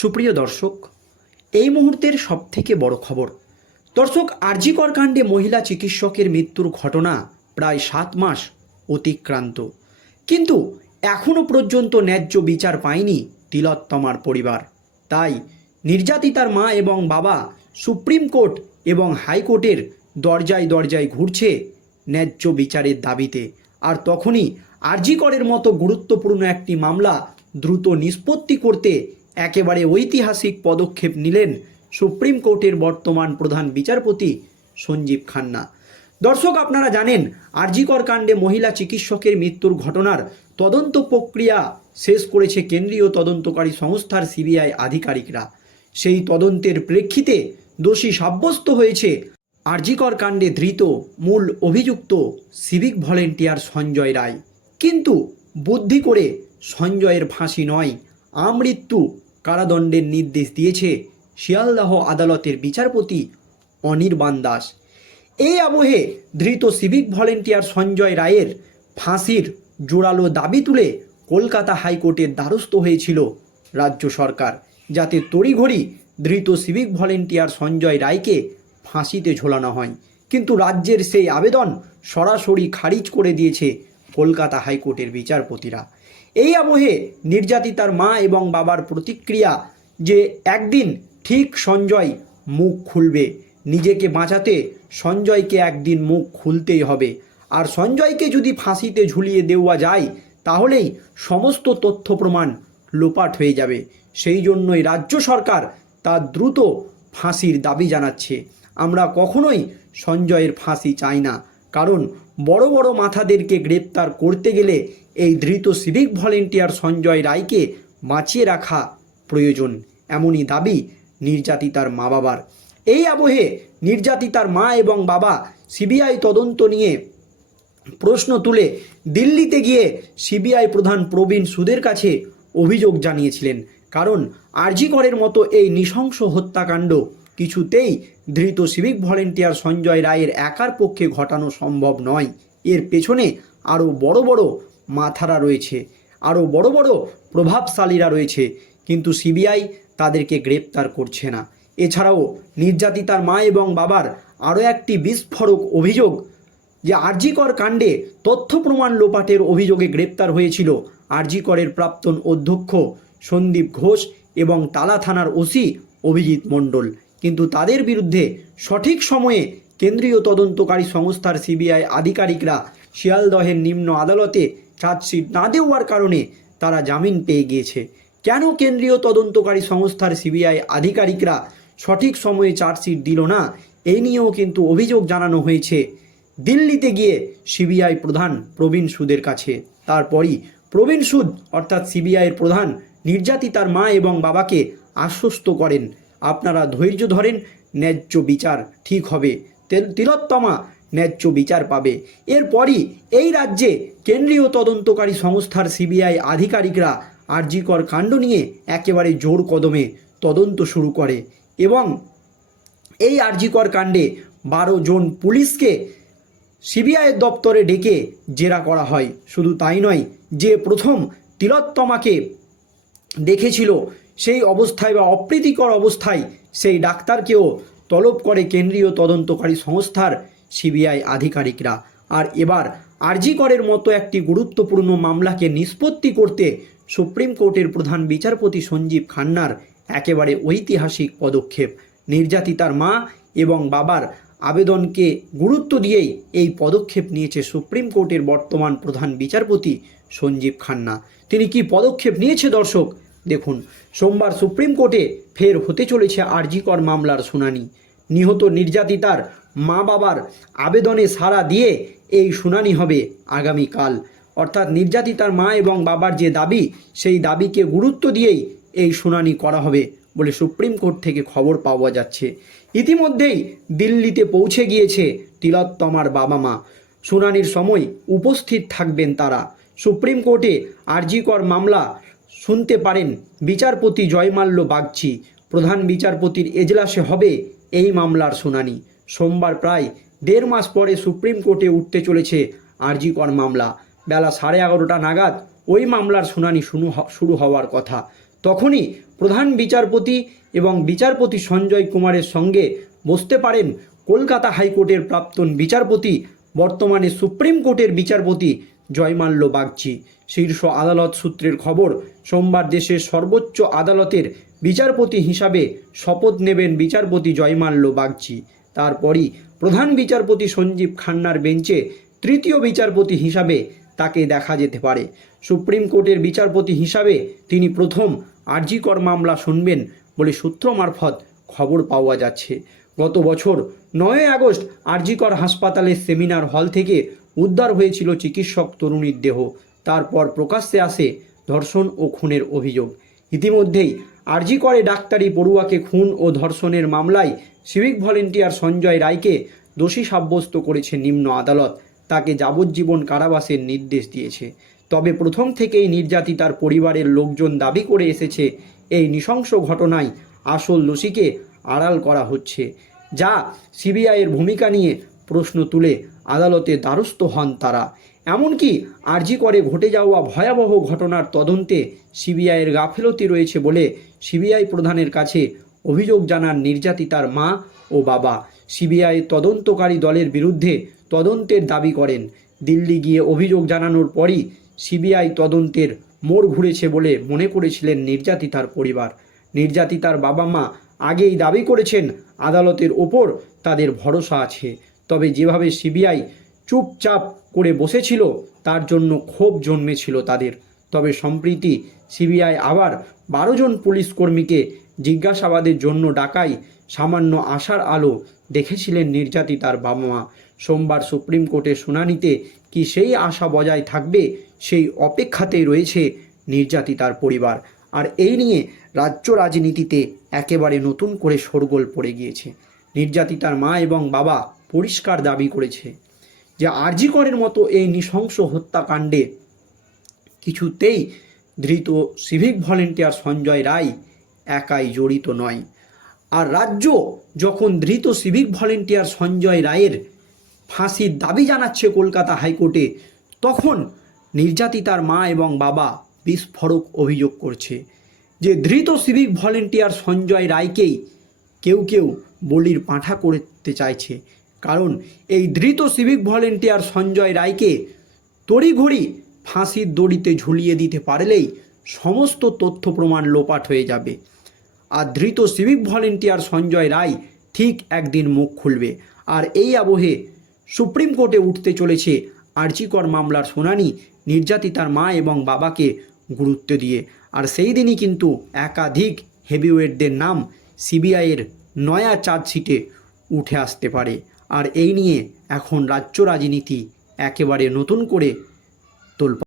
সুপ্রিয় দর্শক, এই মুহূর্তের সবথেকে বড় খবর, দর্শক আরজিকর কাণ্ডে মহিলা চিকিৎসকের মৃত্যুর ঘটনা প্রায় সাত মাস অতিক্রান্ত। কিন্তু এখনও পর্যন্ত ন্যায্য বিচার পায়নি তিলোত্তমার পরিবার। তাই নির্যাতিতার মা এবং বাবা সুপ্রিম কোর্ট এবং হাইকোর্টের দরজায় দরজায় ঘুরছে ন্যায্য বিচারের দাবিতে। আর তখনই আরজিকরের মতো গুরুত্বপূর্ণ একটি মামলা দ্রুত নিষ্পত্তি করতে একেবারে ঐতিহাসিক পদক্ষেপ নিলেন সুপ্রিম কোর্টের বর্তমান প্রধান বিচারপতি সঞ্জীব খান্না। দর্শক, আপনারা জানেন, আরজিকর কাণ্ডে মহিলা চিকিৎসকের মৃত্যুর ঘটনার তদন্ত প্রক্রিয়া শেষ করেছে কেন্দ্রীয় তদন্তকারী সংস্থার সিবিআই আধিকারিকরা। সেই তদন্তের প্রেক্ষিতে দোষী সাব্যস্ত হয়েছে আরজিকর কাণ্ডে ধৃত মূল অভিযুক্ত সিভিক ভলেন্টিয়ার সঞ্জয় রায়। কিন্তু বুদ্ধি করে সঞ্জয়ের ফাঁসি নয়, আমৃত্যু কারাদণ্ডের নির্দেশ দিয়েছে শিয়ালদাহ আদালতের বিচারপতি অনির্বাণ দাস। এই আবহে ধৃত সিভিক ভলেন্টিয়ার সঞ্জয় রায়ের ফাঁসির জোরালো দাবি তুলে কলকাতা হাইকোর্টের দ্বারস্থ হয়েছিল রাজ্য সরকার, যাতে তড়িঘড়ি ধৃত সিভিক ভলেন্টিয়ার সঞ্জয় রায়কে ফাঁসিতে ঝোলানো হয়। কিন্তু রাজ্যের সেই আবেদন সরাসরি খারিজ করে দিয়েছে কলকাতা হাইকোর্টের বিচারপতিরা। এই আবহে নির্যাতিতার মা এবং বাবার প্রতিক্রিয়া যে একদিন ঠিক সঞ্জয় মুখ খুলবে। নিজেকে বাঁচাতে সঞ্জয়কে একদিন মুখ খুলতেই হবে। আর সঞ্জয়কে যদি ফাঁসিতে ঝুলিয়ে দেওয়া যায়, তাহলেই সমস্ত তথ্য প্রমাণ লোপাট হয়ে যাবে। সেই জন্যই রাজ্য সরকার তার দ্রুত ফাঁসির দাবি জানাচ্ছে। আমরা কখনোই সঞ্জয়ের ফাঁসি চাই না। কারণ বড় বড় মাথাদেরকে গ্রেপ্তার করতে গেলে এই ধৃত সিভিক ভলেন্টিয়ার সঞ্জয় রায়কে বাঁচিয়ে রাখা প্রয়োজন, এমনই দাবি নির্যাতিতার মা বাবার এই আবহে নির্যাতিতার মা এবং বাবা সিবিআই তদন্ত নিয়ে প্রশ্ন তুলে দিল্লিতে গিয়ে সিবিআই প্রধান প্রবীণ সুদের কাছে অভিযোগ জানিয়েছিলেন, কারণ আরজিকরের মতো এই নৃশংস হত্যাকাণ্ড কিছুতেই ধৃত সিভিক ভলেন্টিয়ার সঞ্জয় রায়ের একার পক্ষে ঘটানো সম্ভব নয়। এর পেছনে আরও বড় বড় মাথারা রয়েছে। আরও বড় বড় প্রভাবশালীরা রয়েছে, কিন্তু সিবিআই তাদেরকে গ্রেপ্তার করছে না। এছাড়াও নির্যাতিতার মা এবং বাবার আরও একটি বিস্ফোরক অভিযোগ, যে আরজিকর কাণ্ডে তথ্য প্রমাণ লোপাটের অভিযোগে গ্রেপ্তার হয়েছিল। আরজিকরের প্রাক্তন অধ্যক্ষ সন্দীপ ঘোষ এবং তালা থানার ওসি অভিজিৎ মণ্ডল। কিন্তু তাদের বিরুদ্ধে সঠিক সময়ে কেন্দ্রীয় তদন্তকারী সংস্থার সিবিআই আধিকারিকরা শিয়ালদহের নিম্ন আদালতে চার্জশিট না দেওয়ার কারণে তারা জামিন পেয়ে গিয়েছে। কেন কেন্দ্রীয় তদন্তকারী সংস্থার সিবিআই আধিকারিকরা সঠিক সময়ে চার্জশিট দিল না এই নিয়েও কিন্তু অভিযোগ জানানো হয়েছে। দিল্লিতে গিয়ে সিবিআই প্রধান প্রবীণ সুদের কাছে। তারপরই প্রবীণ সুদ, অর্থাৎ সিবিআইয়ের প্রধান নির্যাতিতার মা এবং বাবাকে আশ্বস্ত করেন। আপনারা ধৈর্য ধরেন, ন্যায্য বিচার ঠিক হবে। তেল, তিলোত্তমা ন্যায্য বিচার পাবে। এরপরই এই রাজ্যে কেন্দ্রীয় তদন্তকারী সংস্থার সিবিআই আধিকারিকরা আরজিকর কাণ্ড নিয়ে একেবারে জোর কদমে তদন্ত শুরু করে এবং এই আরজিকর কাণ্ডে বারো জন পুলিশকে সিবিআইয়ের দপ্তরে ডেকে জেরা করা হয়। শুধু তাই নয়, যে প্রথম তিলোত্তমাকে দেখেছিল সেই অবস্থায় বা অপ্রীতিকর অবস্থায় সেই ডাক্তারকেও তলব করে কেন্দ্রীয় তদন্তকারী সংস্থার সিবিআই আধিকারিকরা। আর এবার আরজিকরের মতো একটি গুরুত্বপূর্ণ মামলাকে নিষ্পত্তি করতে সুপ্রিম কোর্টের প্রধান বিচারপতি সঞ্জীব খান্নার একেবারে ঐতিহাসিক পদক্ষেপ। নির্যাতিতার মা এবং বাবার আবেদনকে গুরুত্ব দিয়েই এই পদক্ষেপ নিয়েছে সুপ্রিম কোর্টের বর্তমান প্রধান বিচারপতি সঞ্জীব খান্না। তিনি কি পদক্ষেপ নিয়েছে দর্শক? দেখুন, সোমবার সুপ্রিম কোর্টে ফের হতে চলেছে আরজিকর মামলার শুনানি। নিহত নির্যাতিতার মা বাবার আবেদনে সাড়া দিয়ে এই শুনানি হবে আগামীকাল। অর্থাৎ নির্যাতিতার মা এবং বাবার যে দাবি, সেই দাবিকে গুরুত্ব দিয়েই এই শুনানি করা হবে বলে সুপ্রিম কোর্ট থেকে খবর পাওয়া যাচ্ছে। ইতিমধ্যেই দিল্লিতে পৌঁছে গিয়েছে তিলোত্তমার বাবা মা শুনানির সময় উপস্থিত থাকবেন তারা। সুপ্রিম কোর্টে আরজিকর মামলা শুনতে পারেন বিচারপতি জয়মাল্য বাগচি। প্রধান বিচারপতির এজলাসে হবে এই মামলার শুনানি। সোমবার প্রায় দেড় মাস পরে সুপ্রিম কোর্টে উঠতে চলেছে আরজিকর মামলা। বেলা সাড়ে এগারোটা নাগাদ ওই মামলার শুনানি শুরু শুরু হওয়ার কথা। তখনই প্রধান বিচারপতি এবং বিচারপতি সঞ্জয় কুমারের সঙ্গে বসতে পারেন কলকাতা হাইকোর্টের প্রাক্তন বিচারপতি, বর্তমানে সুপ্রিম কোর্টের বিচারপতি জয়মাল্য বাগচি। শীর্ষ আদালত সূত্রের খবর, সোমবার দেশের সর্বোচ্চ আদালতের বিচারপতি হিসাবে শপথ নেবেন বিচারপতি জয়মাল্য বাগচি। তারপরই প্রধান বিচারপতি সঞ্জীব খান্নার বেঞ্চে তৃতীয় বিচারপতি হিসাবে তাকে দেখা যেতে পারে। সুপ্রিম কোর্টের বিচারপতি হিসাবে তিনি প্রথম আরজিকর মামলা শুনবেন বলে সূত্র মারফত খবর পাওয়া যাচ্ছে। গত বছর নয় আগস্ট আরজিকর হাসপাতালের সেমিনার হল থেকে উদ্ধার হয়েছিল চিকিৎসক তরুণীর দেহ। তারপর প্রকাশ্যে আসে ধর্ষণ ও খুনের অভিযোগ। ইতিমধ্যেই আরজি করে ডাক্তারি পড়ুয়াকে খুন ও ধর্ষণের মামলায় সিভিক ভলেন্টিয়ার সঞ্জয় রায়কে দোষী সাব্যস্ত করেছে নিম্ন আদালত। তাকে যাবজ্জীবন কারাবাসের নির্দেশ দিয়েছে। তবে প্রথম থেকেই নির্যাতিতার পরিবারের লোকজন দাবি করে এসেছে, এই নৃশংস ঘটনায় আসল দোষীকে আড়াল করা হচ্ছে, যা সিবিআইয়ের ভূমিকা নিয়ে প্রশ্ন তুলে আদালতে দ্বারস্থ হন তারা। এমনকি আরজি করে ঘটে যাওয়া ভয়াবহ ঘটনার তদন্তে সিবিআইয়ের গাফিলতি রয়েছে বলে সিবিআই প্রধানের কাছে অভিযোগ জানান নির্যাতিতার মা ও বাবা। সিবিআই তদন্তকারী দলের বিরুদ্ধে তদন্তের দাবি করেন। দিল্লি গিয়ে অভিযোগ জানানোর পরই সিবিআই তদন্তের মোড় ঘুরেছে বলে মনে করেছিলেন নির্যাতিতার পরিবার। নির্যাতিতার বাবা মা আগেই দাবি করেছেন, আদালতের ওপর তাদের ভরসা আছে। তবে যেভাবে সিবিআই চুপচাপ করে বসেছিল, তার জন্য ক্ষোভ জন্মেছিল তাদের। তবে সম্প্রীতি, সিবিআই আবার বারো জন পুলিশ কর্মীকে জিজ্ঞাসাবাদের জন্য ডাকাই সামান্য আশার আলো দেখেছিলেন নির্যাতিতার বাবা মা সোমবার সুপ্রিম কোর্টের শুনানিতে কি সেই আশা বজায় থাকবে, সেই অপেক্ষাতেই রয়েছে নির্যাতিতার পরিবার। আর এই নিয়ে রাজ্য রাজনীতিতে একেবারে নতুন করে শোরগোল পড়ে গিয়েছে। নির্যাতিতার মা এবং বাবা পরিষ্কার দাবি করেছে যে আরজিকরের মতো এই নৃশংস হত্যাকাণ্ডে কিছুতেই ধৃত সিভিক ভলেন্টিয়ার সঞ্জয় রায় একাই জড়িত নয়। আর রাজ্য যখন ধৃত সিভিক ভলেন্টিয়ার সঞ্জয় রায়ের ফাঁসির দাবি জানাচ্ছে কলকাতা হাইকোর্টে, তখন নির্যাতিতার মা এবং বাবা বিস্ফোরক অভিযোগ করছে যে ধৃত সিভিক ভলেন্টিয়ার সঞ্জয় রায়কেই কেউ কেউ বলির পাঁঠা করতে চাইছে। কারণ এই ধৃত সিভিক ভলেন্টিয়ার সঞ্জয় রায়কে তড়িঘড়ি ফাঁসির দড়িতে ঝুলিয়ে দিতে পারলেই সমস্ত তথ্য প্রমাণ লোপাট হয়ে যাবে। আর ধৃত সিভিক ভলেন্টিয়ার সঞ্জয় রায় ঠিক একদিন মুখ খুলবে। আর এই আবহে সুপ্রিম কোর্টে উঠতে চলেছে আর্চিকর মামলার শুনানি, নির্যাতিতার মা এবং বাবাকে গুরুত্ব দিয়ে। আর সেই দিনই কিন্তু একাধিক হেভিওয়েটদের নাম সিবিআইয়ের নয়া চার্জশিটে উঠে আসতে পারে। আর এই নিয়ে এখন রাজ্য রাজনীতি একেবারে নতুন করে তোলপা